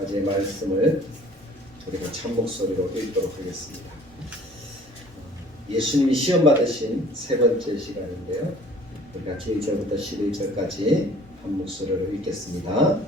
가지의 말씀을 우리가 참 목소리로 읽도록 하겠습니다. 예수님이 시험 받으신 세 번째 시간인데요. 우리가 1절부터 11절까지 한 목소리로 읽겠습니다.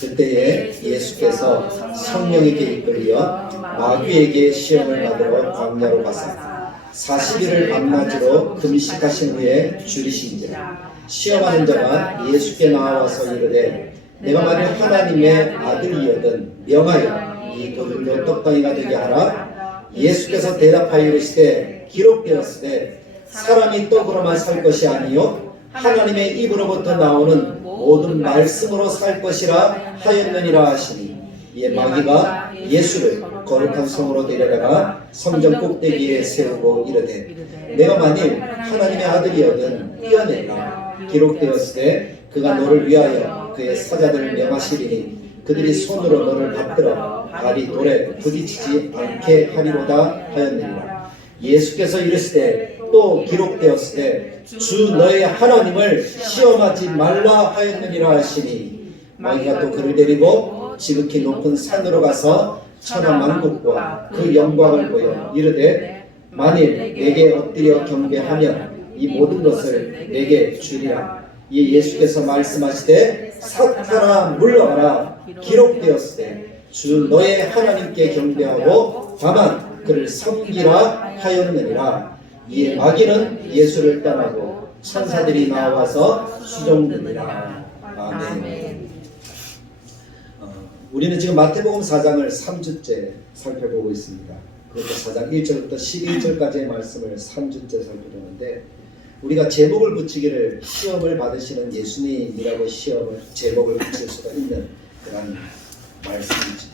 그때에 예수께서 성령에게 이끌려 마귀에게 시험을 받으러 광야로 가사 40일을 밤낮으로 금식하신 후에 줄이신지라. 시험하는 자가 예수께 나와서 이르되 내가 만일 하나님의 아들이거든 명하여 이 돌들로 떡덩이가 되게 하라. 예수께서 대답하여 이르시되 기록되었으되 사람이 떡으로만 살 것이 아니요 하나님의 입으로부터 나오는 모든 말씀으로 살 것이라 하였느니라 하시니, 이에 마귀가 예수를 거룩한 성으로 데려다가 성전 꼭대기에 세우고 이르되 내가 만일 하나님의 아들이거든 뛰어내라. 기록되었으되 그가 너를 위하여 그의 사자들을 명하시리니 그들이 손으로 너를 받들어 발이 돌에 부딪히지 않게 하리로다 하였느니라. 예수께서 이르시되 또 기록되었으되 주 너의 하나님을 시험하지 말라 하였느니라 하시니, 마귀가 또 그를 데리고 지극히 높은 산으로 가서 천하 만국과 그 영광을 보여 이르되 만일 내게 엎드려 경배하면 이 모든 것을 내게 주리라. 이 예수께서 말씀하시되 사탄아 물러가라. 기록되었으되 주 너의 하나님께 경배하고 다만 그를 섬기라 하였느니라. 이에 마귀는 예수를 떠나고 천사들이 나와서 수종드니라. 아멘. 우리는 지금 마태복음 4장을 3주째 살펴보고 있습니다. 그것도 4장 1절부터 11절까지의 말씀을 3주째 살펴보는데, 우리가 제목을 붙이기를 시험을 받으시는 예수님이라고 제목을 붙일 수가 있는 그런 말씀이죠.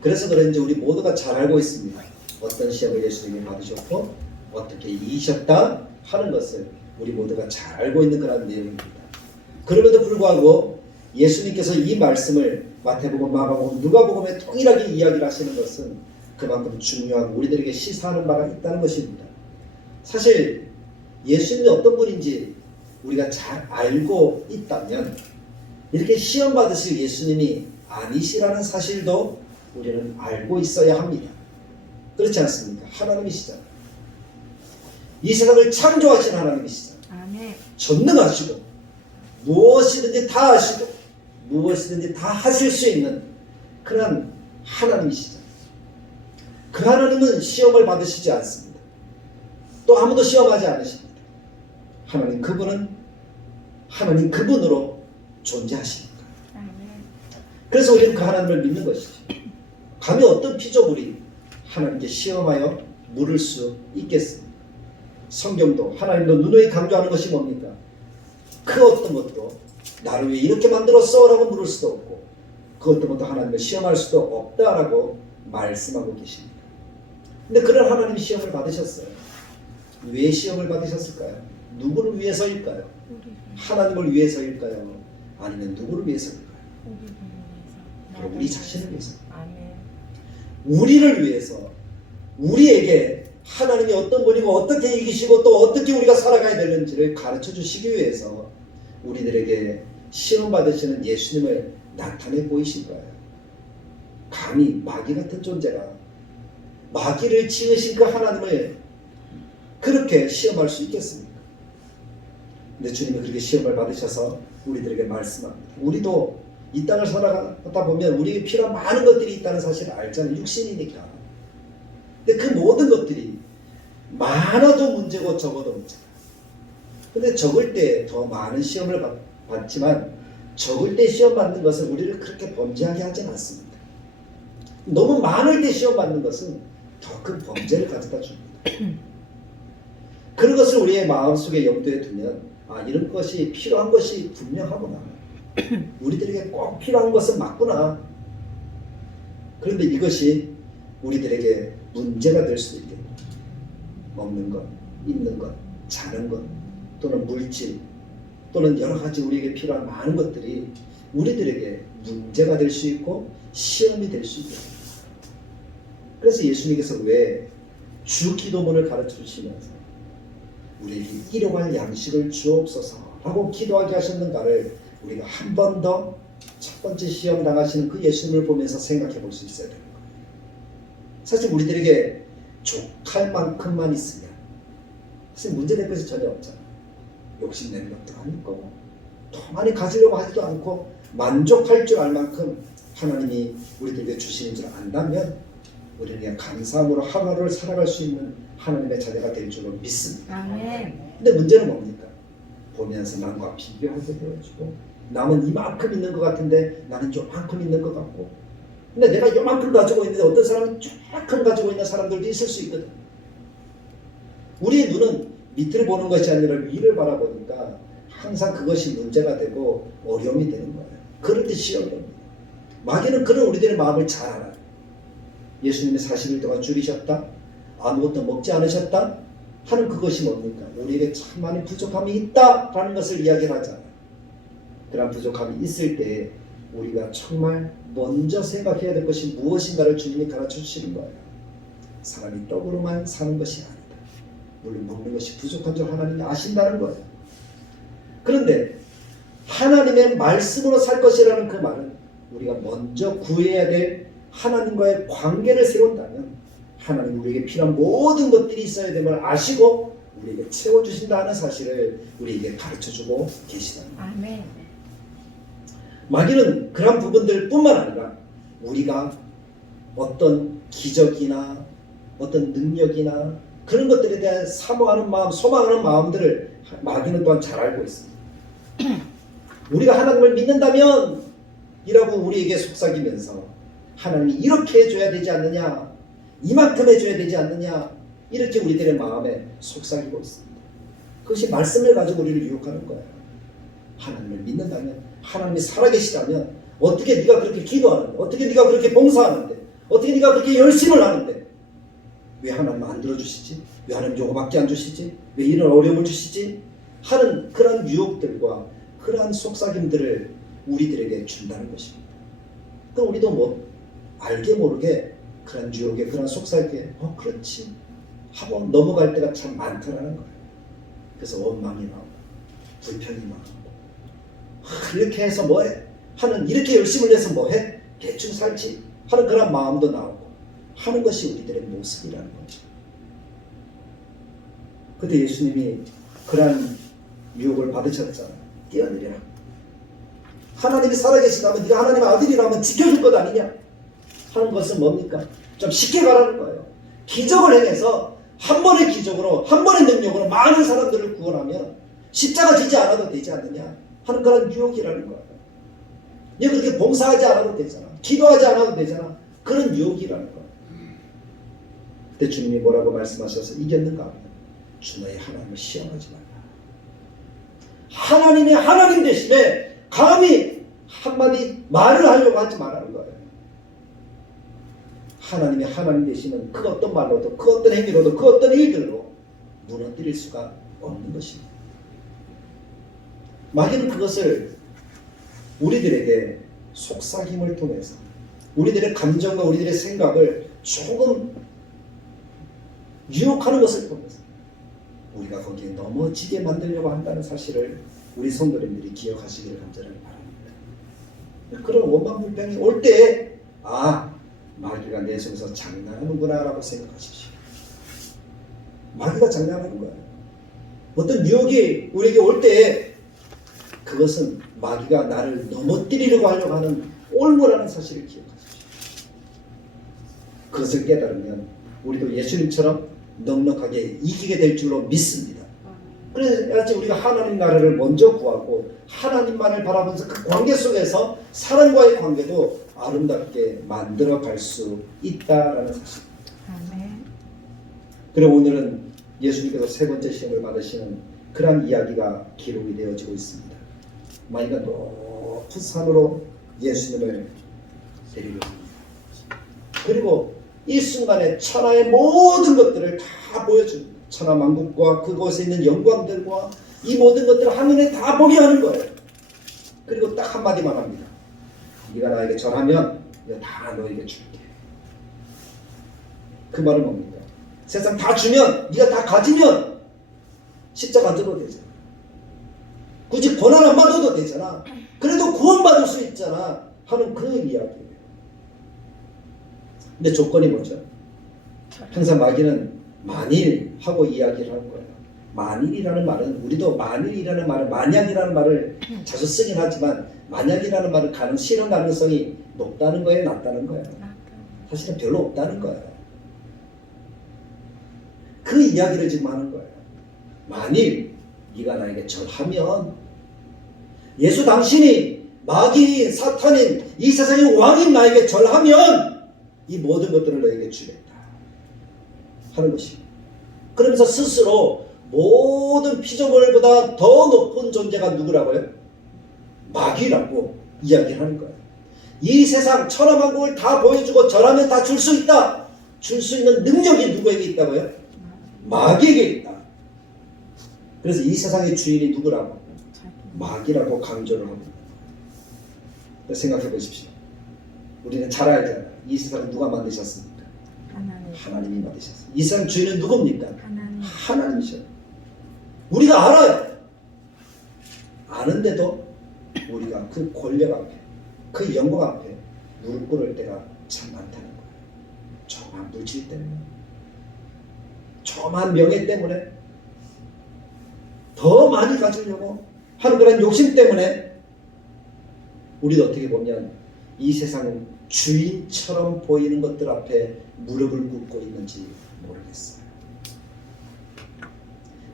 그래서 그런지 우리 모두가 잘 알고 있습니다. 어떤 시험을 예수님이 받으셨고 어떻게 이기셨다 하는 것을 우리 모두가 잘 알고 있는 그런 내용입니다. 그럼에도 불구하고 예수님께서 이 말씀을 마태복음, 마가복음, 누가복음에 동일하게 이야기를 하시는 것은 그만큼 중요한, 우리들에게 시사하는 바가 있다는 것입니다. 사실 예수님이 어떤 분인지 우리가 잘 알고 있다면 이렇게 시험 받으실 예수님이 아니시라는 사실도 우리는 알고 있어야 합니다. 그렇지 않습니까? 하나님이시잖아요. 이 세상을 창조하신 하나님이시잖아요. 전능하시고 무엇이든지 다 하시고 무엇이든지 다 하실 수 있는 그런 하나님이시잖아요. 그 하나님은 시험을 받으시지 않습니다. 또 아무도 시험하지 않으십니다. 하나님 그분은 하나님 그분으로 존재하시니까. 그래서 우리는 그 하나님을 믿는 것이죠. 감히 어떤 피조물이 하나님께 시험하여 물을 수 있겠습니까? 성경도 하나님도 누누이 강조하는 것이 뭡니까? 그 어떤 것도 나를 왜 이렇게 만들었어? 라고 물을 수도 없고 그 어떤 것도 하나님을 시험할 수도 없다라고 말씀하고 계십니다. 근데 그런 하나님이 시험을 받으셨어요. 왜 시험을 받으셨을까요? 누구를 위해서일까요? 하나님을 위해서일까요? 아니면 누구를 위해서일까요? 바로 우리 자신을 위해서. 우리를 위해서, 우리에게 하나님이 어떤 분이고 어떻게 이기시고 또 어떻게 우리가 살아가야 되는지를 가르쳐 주시기 위해서 우리들에게 시험 받으시는 예수님을 나타내 보이신 거예요. 감히 마귀 같은 존재가 마귀를 지으신 그 하나님을 그렇게 시험할 수 있겠습니까? 근데 주님이 그렇게 시험을 받으셔서 우리들에게 말씀합니다. 우리도 이 땅을 살아가다 보면 우리에게 필요한 많은 것들이 있다는 사실을 알잖아요. 육신이니까. 근데 그 모든 것들이 많아도 문제고 적어도 문제다. 근데 적을 때 더 많은 시험을 받지만 적을 때 시험 받는 것은 우리를 그렇게 범죄하게 하진 않습니다. 너무 많을 때 시험 받는 것은 더 큰 범죄를 가져다 줍니다. 그런 것을 우리의 마음속에 염두에 두면 이런 것이 필요한 것이 분명하구나. 우리들에게 꼭 필요한 것은 맞구나. 그런데 이것이 우리들에게 문제가 될 수도 있겠다. 먹는 것, 입는 것, 자는 것, 또는 물질, 또는 여러 가지 우리에게 필요한 많은 것들이 우리들에게 문제가 될 수 있고 시험이 될 수 있겠다. 그래서 예수님께서 왜 주 기도문을 가르쳐 주시면서 우리에게 일용할 양식을 주옵소서 라고 기도하게 하셨는가를 우리가 한 번 더 첫 번째 시험 당하시는 그 예수님을 보면서 생각해 볼 수 있어야 되는 거예요. 사실 우리들에게 족할 만큼만 있으면 사실 문제될 것이 전혀 없잖아. 욕심내는 것도 아니고 더 많이 가지려고 하지도 않고 만족할 줄 알 만큼 하나님이 우리들에게 주시는 줄 안다면 우리는 그냥 감사함으로 하루하루를 살아갈 수 있는 하나님의 자녀가 될 줄로 믿습니다. 아멘. 근데 문제는 뭡니까? 보면서 남과 비교하게 되어지고 남은 이만큼 있는 것 같은데 나는 요만큼 있는 것 같고, 근데 내가 요만큼 가지고 있는데 어떤 사람은 조금 가지고 있는 사람들도 있을 수 있거든. 우리의 눈은 밑을 보는 것이 아니라 위를 바라보니까 항상 그것이 문제가 되고 어려움이 되는 거예요. 그럴 때 시험이 옵니다. 마귀는 그런 우리들의 마음을 잘 알아요. 예수님이 40일 동안 줄이셨다, 아무것도 먹지 않으셨다 하는 그것이 뭡니까? 우리에게 참 많이 부족함이 있다라는 것을 이야기를 하잖아요. 그런 부족함이 있을 때 우리가 정말 먼저 생각해야 될 것이 무엇인가를 주님이 가르쳐 주시는 거예요. 사람이 떡으로만 사는 것이 아니다. 물론 먹는 것이 부족한 줄 하나님이 아신다는 거예요. 그런데 하나님의 말씀으로 살 것이라는 그 말은 우리가 먼저 구해야 될 하나님과의 관계를 세운다면 하나님 우리에게 필요한 모든 것들이 있어야 됨을 아시고 우리에게 채워주신다는 사실을 우리에게 가르쳐주고 계시다는 거예요. 아멘. 마귀는 그런 부분들 뿐만 아니라 우리가 어떤 기적이나 어떤 능력이나 그런 것들에 대한 사모하는 마음, 소망하는 마음들을 마귀는 또한 잘 알고 있습니다. 우리가 하나님을 믿는다면 이라고 우리에게 속삭이면서 하나님이 이렇게 해줘야 되지 않느냐, 이만큼 해줘야 되지 않느냐, 이렇게 우리들의 마음에 속삭이고 있습니다. 그것이 말씀을 가지고 우리를 유혹하는 거예요. 하나님을 믿는다면, 하나님이 살아계시다면 어떻게 네가 그렇게 기도하는데, 어떻게 네가 그렇게 봉사하는데, 어떻게 네가 그렇게 열심을 하는데 왜 하나님 안 들어주시지? 왜 하나님 요거밖에 안 주시지? 왜 이런 어려움을 주시지? 하는 그런 유혹들과 그러한 속삭임들을 우리들에게 준다는 것입니다. 그럼 우리도 뭐 알게 모르게 그런 유혹에, 그런 속삭임에 그렇지 하고 넘어갈 때가 참 많더라는 거예요. 그래서 원망이 나오고 불평이 나오고 이렇게 해서 뭐해? 하는, 이렇게 열심을 해서 뭐해? 대충 살지 하는 그런 마음도 나오고 하는 것이 우리들의 모습이라는 거죠. 그때 예수님이 그런 유혹을 받으셨잖아요. 뛰어내리라. 하나님이 살아계시다면 네가 하나님의 아들이라면 지켜줄 것 아니냐 하는 것은 뭡니까? 좀 쉽게 가라는 거예요. 기적을 행해서 한 번의 기적으로, 한 번의 능력으로 많은 사람들을 구원하면 십자가 지지 않아도 되지 않느냐 하는 그런 유혹이라는 거예요. 네가 그렇게 봉사하지 않아도 되잖아, 기도하지 않아도 되잖아, 그런 유혹이라는 거예요. 그때 주님이 뭐라고 말씀하셔서 이겼는가 하면 주 너의 하나님을 시험하지 말라. 하나님의 하나님 되심에 감히 한마디 말을 하려고 하지 말라는 거예요. 하나님의 하나님 되시는 그 어떤 말로도, 그 어떤 행위로도, 그 어떤 일들로 무너뜨릴 수가 없는 것입니다. 마귀는 그것을 우리들에게 속삭임을 통해서 우리들의 감정과 우리들의 생각을 조금 유혹하는 것을 통해서 우리가 거기에 넘어지게 만들려고 한다는 사실을 우리 성도님들이 기억하시기를 간절하게 바랍니다. 그런 원망불평이 올 때 마귀가 내 속에서 장난하는구나 라고 생각하십시오. 마귀가 장난하는 거예요. 어떤 유혹이 우리에게 올 때 그것은 마귀가 나를 넘어뜨리려고 하려고 하는 올무라는 사실을 기억하십시오. 그것을 깨달으면 우리도 예수님처럼 넉넉하게 이기게 될 줄로 믿습니다. 그래야지 우리가 하나님 나라를 먼저 구하고 하나님만을 바라보면서 그 관계 속에서 사람과의 관계도 아름답게 만들어 갈 수 있다라는 사실입니다. 아멘. 그리고 오늘은 예수님께서 세 번째 시험을 받으시는 그러한 이야기가 기록이 되어지고 있습니다. 마귀가 높은 산으로 예수님을 데리고 갑니다. 그리고 이 순간에 천하의 모든 것들을 다 보여줍니다. 천하 만국과 그곳에 있는 영광들과 이 모든 것들을 한눈에 다 보게 하는 거예요. 그리고 딱 한마디만 합니다. 네가 나에게 절하면 내가 다 너에게 줄게. 그 말은 뭡니까? 세상 다 주면, 네가 다 가지면 십자가 안 져도 되잖아. 굳이 고난 안 받아도 되잖아. 그래도 구원받을 수 있잖아 하는 그 이야기예요. 근데 조건이 뭐죠? 항상 마귀는 만일 하고 이야기를 할 거예요. 만일이라는 말은 우리도 만일이라는 말을 만약이라는 말을 자주 쓰긴 하지만 만약이라는 말은 실현 가능성이 높다는 거예요, 낮다는 거예요? 사실은 별로 없다는 거예요. 그 이야기를 지금 하는 거예요. 만일 네가 나에게 절하면 예수 당신이 마귀인 사탄인 이 세상의 왕인 나에게 절하면 이 모든 것들을 너에게 주겠다 하는 것입니다. 그러면서 스스로 모든 피조물보다 더 높은 존재가 누구라고요? 마귀라고 이야기를 하는 거예요. 이 세상 천하만국을 다 보여주고 절하면 다 줄 수 있다. 줄 수 있는 능력이 누구에게 있다고요? 마귀에게 있다. 그래서 이 세상의 주인이 누구라고? 마귀라고 강조를 합니다. 생각해 보십시오. 우리는 잘 알잖아요. 이 세상을 누가 만드셨습니까? 하나님이 만드셨어요. 이 세상 주인은 누굽니까? 하나님이셔요. 우리가 알아요. 아는데도 우리가 그 권력 앞에, 그 영광 앞에 무릎 꿇을 때가 참 많다는 거예요. 조그만 물질 때문에, 조그만 명예 때문에, 더 많이 가지려고 하는 그런 욕심 때문에 우리도 어떻게 보면 이 세상은 주인처럼 보이는 것들 앞에 무릎을 꿇고 있는지 모르겠어요.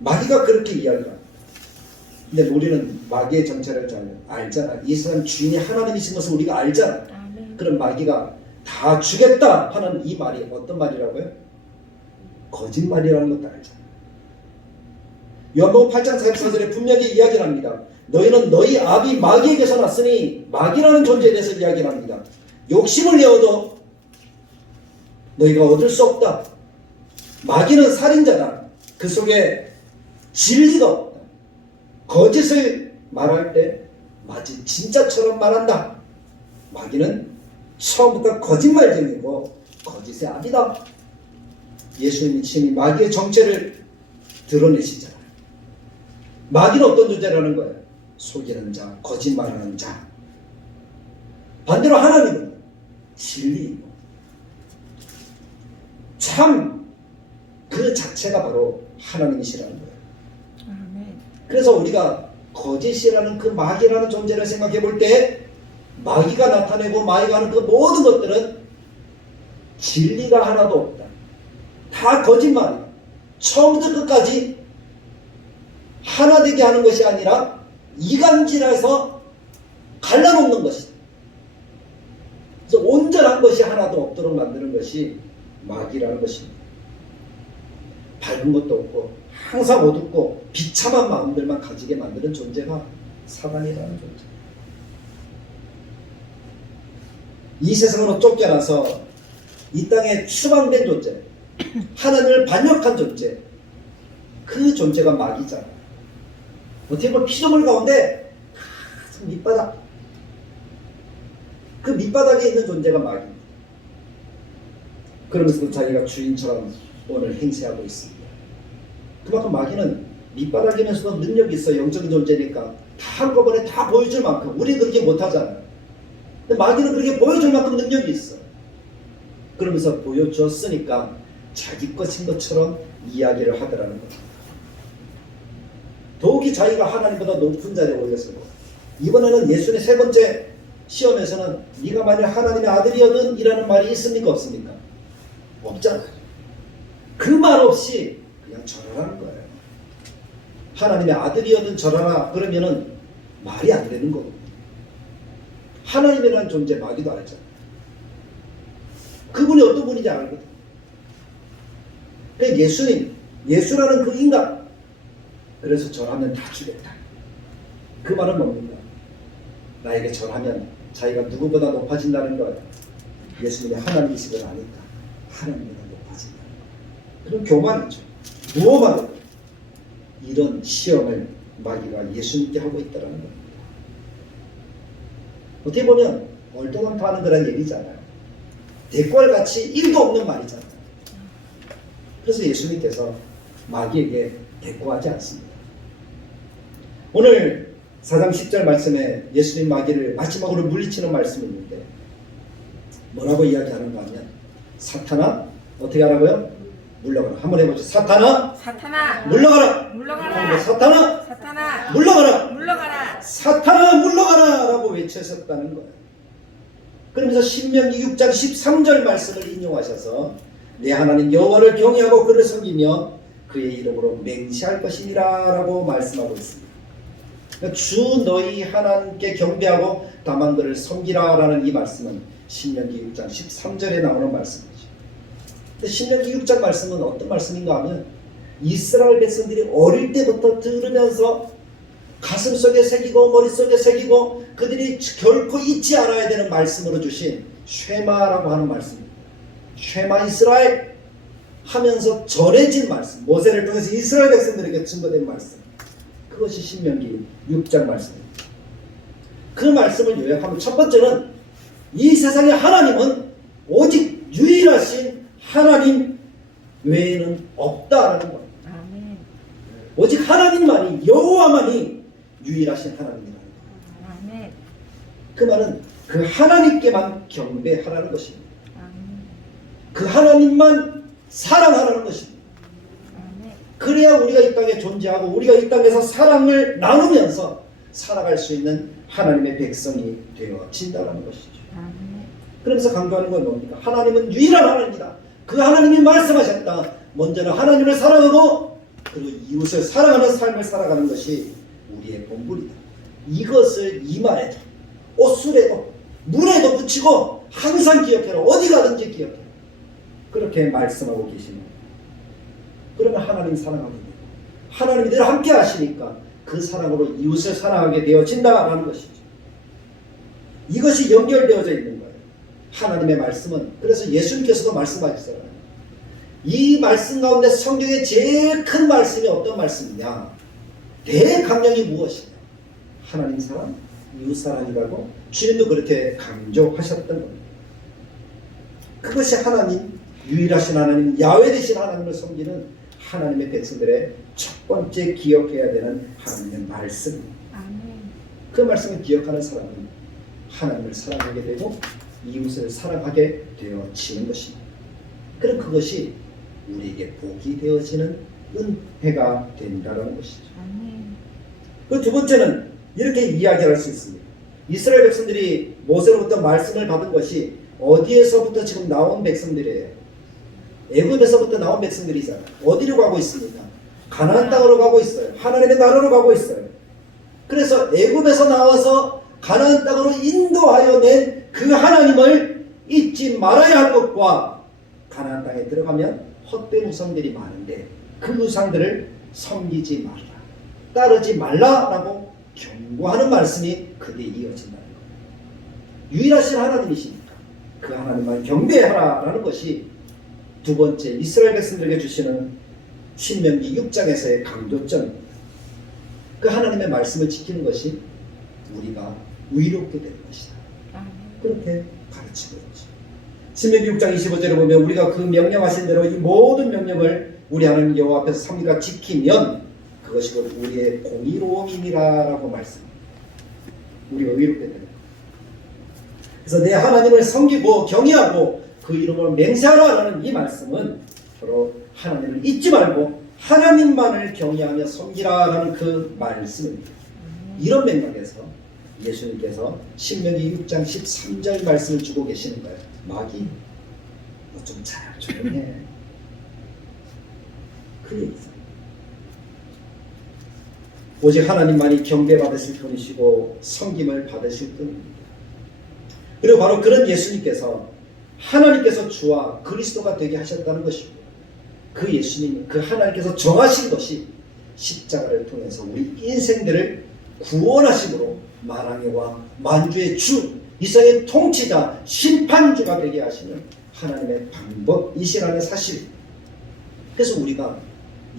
마귀가 그렇게 이야기합니다. 근데 우리는 마귀의 정체를 잘 알잖아. 이 세상 주인이 하나님이신 것을 우리가 알잖아. 그럼 마귀가 다 주겠다 하는 이 말이 어떤 말이라고요? 거짓말이라는 것도 알잖아. 요한복음 8장 44절에 분명히 이야기를 합니다. 너희는 너희 아비 마귀에게서 났으니 마귀라는 존재에 대해서 이야기를 합니다. 욕심을 내어도 너희가 얻을 수 없다. 마귀는 살인자다. 그 속에 진리가 없다. 거짓을 말할 때 마치 진짜처럼 말한다. 마귀는 처음부터 거짓말쟁이고 거짓의 아비다. 예수님이 친히 마귀의 정체를 드러내시잖아요. 마귀는 어떤 존재라는 거예요? 속이는 자, 거짓말하는 자. 반대로 하나님은 진리이고 참 그 자체가 바로 하나님이시라는 거예요. 그래서 우리가 거짓이라는 그 마귀라는 존재를 생각해 볼 때 마귀가 나타내고 마귀가 하는 그 모든 것들은 진리가 하나도 없다. 다 거짓말이야. 처음부터 끝까지 하나 되게 하는 것이 아니라 이간질해서 갈라놓는 것이다. 그래서 온전한 것이 하나도 없도록 만드는 것이 마귀라는 것입니다. 밝은 것도 없고 항상 어둡고 비참한 마음들만 가지게 만드는 존재가 사단이라는 존재. 이 세상으로 쫓겨나서 이 땅에 추방된 존재, 하나님을 반역한 존재, 그 존재가 마귀잖아. 어떻게 보면 피조물 가운데 가장 밑바닥, 그 밑바닥에 있는 존재가 마귀입니다. 그러면서 자기가 주인처럼 오늘 행세하고 있습니다. 그만큼 마귀는 밑바닥이면서도 능력이 있어. 영적인 존재니까 다 한꺼번에 다 보여줄 만큼. 우리는 그렇게 못하잖아요. 근데 마귀는 그렇게 보여줄 만큼 능력이 있어. 그러면서 보여주었으니까 자기 것인 것처럼 이야기를 하더라는 겁니다. 더욱이 자기가 하나님보다 높은 자리에 올렸고, 이번에는 예수님의 세 번째 시험에서는 네가 만일 하나님의 아들이거든 이라는 말이 있습니까 없습니까? 없잖아요. 그 말 없이 그냥 절하라는 거예요. 하나님의 아들이거든 절하라 그러면은 말이 안 되는 거거든요. 하나님이라는 존재 마귀도 알잖아요. 그분이 어떤 분인지 알거든. 그 예수님, 예수라는 그 인간, 그래서 절하면 다 주겠다. 그 말은 뭡니까? 나에게 절하면 자기가 누구보다 높아진다는 거예요. 예수님이 하나님이심을 아니까 하나님보다 높아진다는 거예요. 그럼 교만이죠. 무엄하다. 이런 시험을 마귀가 예수님께 하고 있다는 겁니다. 어떻게 보면 얼토당토 하는 거란 얘기잖아요. 대꾸할 가치 1도 없는 말이잖아요. 그래서 예수님께서 마귀에게 대꾸하지 않습니다. 오늘 4장 10절 말씀에 예수님 마귀를 마지막으로 물리치는 말씀이 있는데 뭐라고 이야기하는가 하면 사탄아 어떻게 하라고요? 물러가라. 한번 해보죠. 사탄아 물러가라. 물러가라. 사탄아 물러가라. 물러가라. 사탄아 물러가라 라고 외쳤었다는 거예요. 그러면서 신명기 6장 13절 말씀을 인용하셔서 내 하나님 여호와를 경외하고 그를 섬기며 그의 이름으로 맹세할 것이니라 라고 말씀하고 있습니다. 그러니까 주 너희 하나님께 경배하고 다만 그를 섬기라 라는 이 말씀은 신명기 6장 13절에 나오는 말씀이죠. 신명기 6장 말씀은 어떤 말씀인가 하면 이스라엘 백성들이 어릴 때부터 들으면서 가슴속에 새기고 머릿속에 새기고 그들이 결코 잊지 않아야 되는 말씀으로 주신 쉐마라고 하는 말씀입니다. 쉐마 이스라엘 하면서 전해진 말씀, 모세를 통해서 이스라엘 백성들에게 증거된 말씀, 그것이 신명기 6장 말씀입니다. 그 말씀을 요약하면 첫 번째는 이 세상의 하나님은 오직 유일하신 하나님 외에는 없다라는 거예요. 아멘. 오직 하나님만이, 여호와만이 유일하신 하나님이라는 거예요. 아멘. 그 말은 그 하나님께만 경배하라는 것입니다. 아멘. 그 하나님만 사랑하라는 것입니다. 아멘. 그래야 우리가 이 땅에 존재하고 우리가 이 땅에서 사랑을 나누면서 살아갈 수 있는 하나님의 백성이 되어진다는 것이죠. 아멘. 그러면서 강조하는 건 뭡니까? 하나님은 유일한 하나님이다. 그 하나님이 말씀하셨다. 먼저는 하나님을 사랑하고 그리고 이웃을 사랑하는 삶을 살아가는 것이 우리의 본분이다. 이것을 이 말에도 옷술에도 물에도 붙이고 항상 기억해라. 어디 가든지 기억해라. 그렇게 말씀하고 계십니다. 그러면 하나님 사랑하게 되고 하나님이 늘 함께 하시니까 그 사랑으로 이웃을 사랑하게 되어진다라는 것이죠. 이것이 연결되어져 있는 거예요. 하나님의 말씀은. 그래서 예수님께서도 말씀하셨어요. 이 말씀 가운데 성경의 제일 큰 말씀이 어떤 말씀이냐? 대강령이 무엇이냐? 하나님 사랑, 이웃 사랑이라고 주님도 그렇게 강조하셨던 겁니다. 그것이 하나님, 유일하신 하나님, 야훼 되신 하나님을 섬기는 하나님의 백성들의 첫 번째 기억해야 되는 하나님의 말씀입니다. 아멘. 그 말씀을 기억하는 사람은 하나님을 사랑하게 되고 이웃을 사랑하게 되어지는 것입니다. 그럼 그것이 우리에게 복이 되어지는 은혜가 된다는 것이죠. 아멘. 그 두 번째는 이렇게 이야기할 수 있습니다. 이스라엘 백성들이 모세로부터 말씀을 받은 것이 어디에서부터 지금 나온 백성들이에요? 애굽에서부터 나온 백성들이잖아요. 어디로 가고 있습니까? 가나안 땅으로 가고 있어요. 하나님의 나라로 가고 있어요. 그래서 애굽에서 나와서 가나안 땅으로 인도하여 낸 그 하나님을 잊지 말아야 할 것과 가나안 땅에 들어가면 헛된 우상들이 많은데 그 우상들을 섬기지 말라, 따르지 말라라고 경고하는 말씀이 그게 이어진다는 거예요. 유일하신 하나님이시니까 그 하나님만 경배하라라는 것이 두 번째 이스라엘 백성들에게 주시는 신명기 6장에서의 강조점입니다. 그 하나님의 말씀을 지키는 것이 우리가 의롭게 되는 것이다. 그렇게 가르치고 있죠. 신명기 6장 25절에 보면 우리가 그 명령하신 대로 이 모든 명령을 우리 하나님 여호와 앞에서 삼위가 지키면 그것이 곧 우리의 공의로움이니라라고 말씀합니다. 우리가 의롭게 되는 거예요. 그래서 내 하나님을 섬기고 경외하고 그 이름으로 맹세하라라는 이 말씀은 바로 하나님을 잊지 말고 하나님만을 경외하며 섬기라라는 그 말씀입니다. 이런 맥락에서 예수님께서 신명기 6장 13절 말씀을 주고 계시는 거예요. 마귀, 너 좀 조용해. 그 얘기죠. 오직 하나님만이 경배받으실 분이시고 섬김을 받으실 분입니다. 그리고 바로 그런 예수님께서 하나님께서 주와 그리스도가 되게 하셨다는 것이고 그 예수님, 그 하나님께서 정하신 것이 십자가를 통해서 우리 인생들을 구원하심으로 만왕의 왕, 만주의 주, 이 세상의 통치자, 심판주가 되게 하시는 하나님의 방법이시라는 사실. 그래서 우리가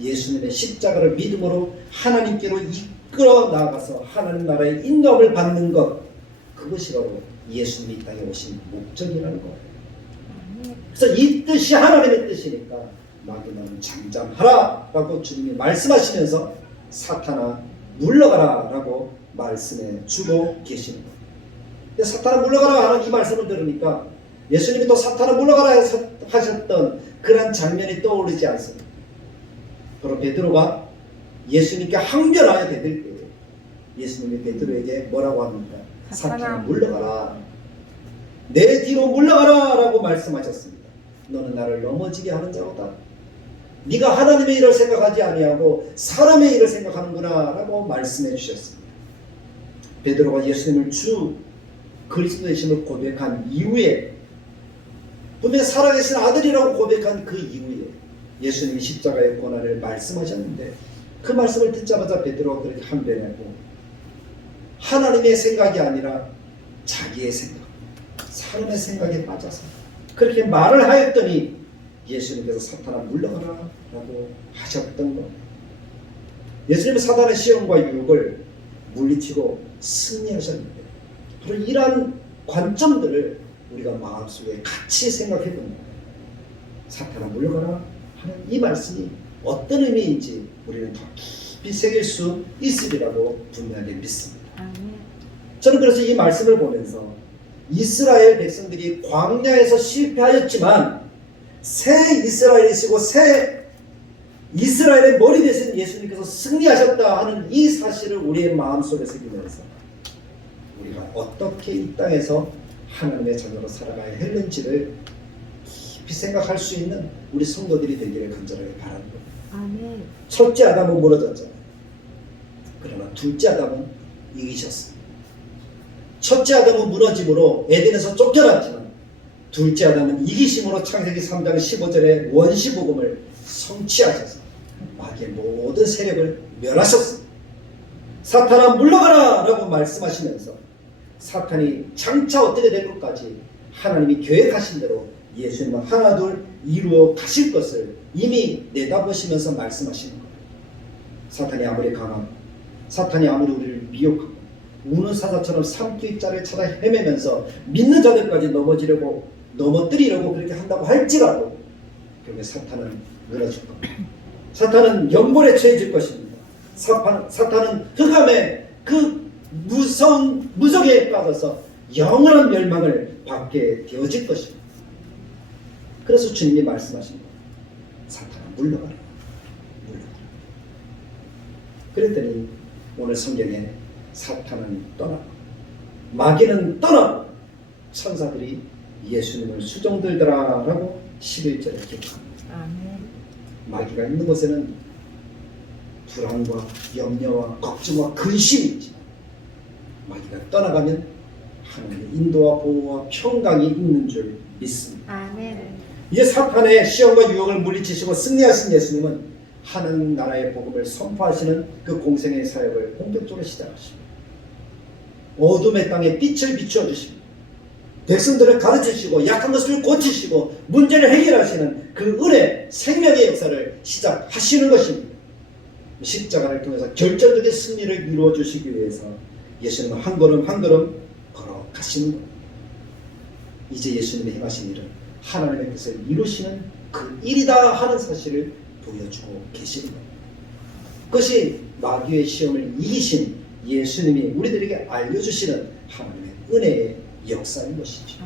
예수님의 십자가를 믿음으로 하나님께로 이끌어 나아가서 하나님 나라의 인도함을 받는 것, 그것이 바로 예수님이 이 땅에 오신 목적이라는 거예요. 그래서 이 뜻이 하나님의 뜻이니까 마귀는 잠잠하라 라고 주님이 말씀하시면서 사탄아 물러가라 라고 말씀해 주고 계시는 거예요. 근데 사탄아 물러가라 하는 이 말씀을 들으니까 예수님이 또 사탄아 물러가라 하셨던 그런 장면이 떠오르지 않습니다. 바로 베드로가 예수님께 항변하여 대들 때에 예수님이 베드로에게 뭐라고 합니까? 사탄아 물러가라. 내 뒤로 물러가라 라고 말씀하셨습니다. 너는 나를 넘어지게 하는 자로다. 네가 하나님의 일을 생각하지 아니하고 사람의 일을 생각하는구나 라고 말씀해 주셨습니다. 베드로가 예수님을 주 그리스도이심을 고백한 이후에 분명히 살아계신 아들이라고 고백한 그 이후에 예수님이 십자가의 고난을 말씀하셨는데 그 말씀을 듣자마자 베드로가 그렇게 항변하고 하나님의 생각이 아니라 자기의 생각, 사람의 생각에 빠져서 그렇게 말을 하였더니 예수님께서 사탄아 물러가라 라고 하셨던 것. 예수님은 사단의 시험과 유혹을 물리치고 승리하셨는데 바로 이러한 관점들을 우리가 마음속에 같이 생각해 보는 거예요. 사탄아 물러가라 하는 이 말씀이 어떤 의미인지 우리는 더 깊이 새길 수 있으리라고 분명하게 믿습니다. 저는 그래서 이 말씀을 보면서 이스라엘 백성들이 광야에서 실패하였지만 새 이스라엘이시고 새 이스라엘의 머리 되신 예수님께서 승리하셨다 하는 이 사실을 우리의 마음속에 새기면서 우리가 어떻게 이 땅에서 하나님의 자녀로 살아가야 했는지를 깊이 생각할 수 있는 우리 성도들이 되기를 간절하게 바라는 겁니다. 아멘. 첫째 아담은 무너졌잖아요. 그러나 둘째 아담은 이기셨습니다. 첫째 아담은 무너짐으로 에덴에서 쫓겨났지만 둘째 아담은 이기심으로 창세기 3장 15절의 원시복음을 성취하셔서 마귀의 모든 세력을 멸하셨습니다. 사탄아 물러가라 라고 말씀하시면서 사탄이 장차 어떻게 될 것까지 하나님이 계획하신 대로 예수님은 하나둘 이루어 가실 것을 이미 내다보시면서 말씀하시는 거예요. 사탄이 아무리 강하고 사탄이 아무리 우리를 미혹하고 우는 사자처럼 산투입자를 찾아 헤매면서 믿는 자들까지 넘어뜨리려고 그렇게 한다고 할지라도 결국에 사탄은 무너질 겁니다. 사탄은 영벌에 처해질 것입니다. 사탄은 흑암의 그 무서운 무적에 빠져서 영원한 멸망을 받게 되어질 것입니다. 그래서 주님이 말씀하신 거예요. 사탄아 물러가라. 물러가라. 그랬더니 오늘 성경에 사탄은 떠나고 마귀는 떠나고 천사들이 예수님을 수종들더라 라고 11절에 기록합니다. 아멘. 마귀가 있는 곳에는 불안과 염려와 걱정과 근심이 있지만 마귀가 떠나가면 하나님의 인도와 보호와 평강이 있는 줄 믿습니다. 아멘. 이제 사탄의 시험과 유혹을 물리치시고 승리하신 예수님은 하나님 나라의 복음을 선포하시는 그 공생의 사역을 본격적으로 시작하십니다. 어둠의 땅에 빛을 비추어 주십니다. 백성들을 가르치시고 약한 것을 고치시고 문제를 해결하시는 그 은혜 생명의 역사를 시작하시는 것입니다. 십자가를 통해서 결정적인 승리를 이루어 주시기 위해서 예수님은 한 걸음 한 걸음 걸어가시는 겁니다. 이제 예수님의 행하신 일은 하나님의 뜻을 이루시는 그 일이다 하는 사실을 보여주고 계시는 겁니다. 그것이 마귀의 시험을 이기신 예수님이 우리들에게 알려주시는 하나님의 은혜의 역사인 것이죠.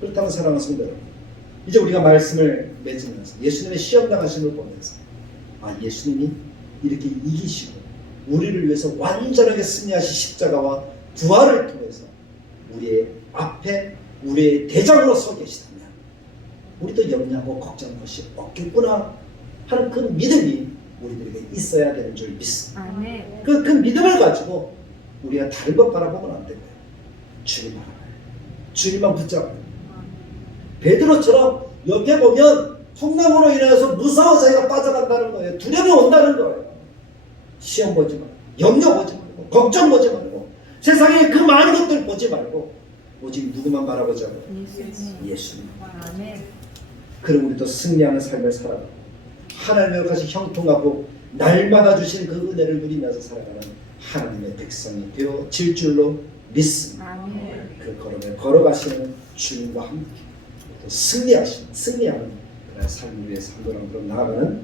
그렇다면 사랑하는 성도 여러분, 이제 우리가 말씀을 맺으면서 예수님의 시험 당하심을 보면서 예수님이 이렇게 이기시고 우리를 위해서 완전하게 승리하신 십자가와 부활을 통해서 우리의 앞에 우리의 대장으로 서 계시다면 우리도 염려하고 걱정할 것이 없겠구나 하는 그 믿음이 우리들에게 있어야 되는 줄 믿습니다. 그 믿음을 가지고 우리가 다른 것 바라보면 안 되고요. 주님 바라봐요. 주님만 붙잡아요. 베드로처럼 옆에 보면 풍랑으로 인해서 무서워 자기가 빠져간다는 거예요. 두려움이 온다는 거예요. 시험 보지 말고 염려 보지 말고 걱정 보지 말고 세상에 그 많은 것들 보지 말고 오직 누구만 바라보자고요. 예수님. 그럼 우리도 승리하는 삶을 살아가고 하나님과 같이 형통하고 날마다 주신 그 은혜를 누리면서 살아가는 하나님의 백성이 되어질 줄로 믿습니다. 그 걸음을 걸어가시는 주님과 함께 승리하는 그런 삶을 위해서 한 걸음 나아가는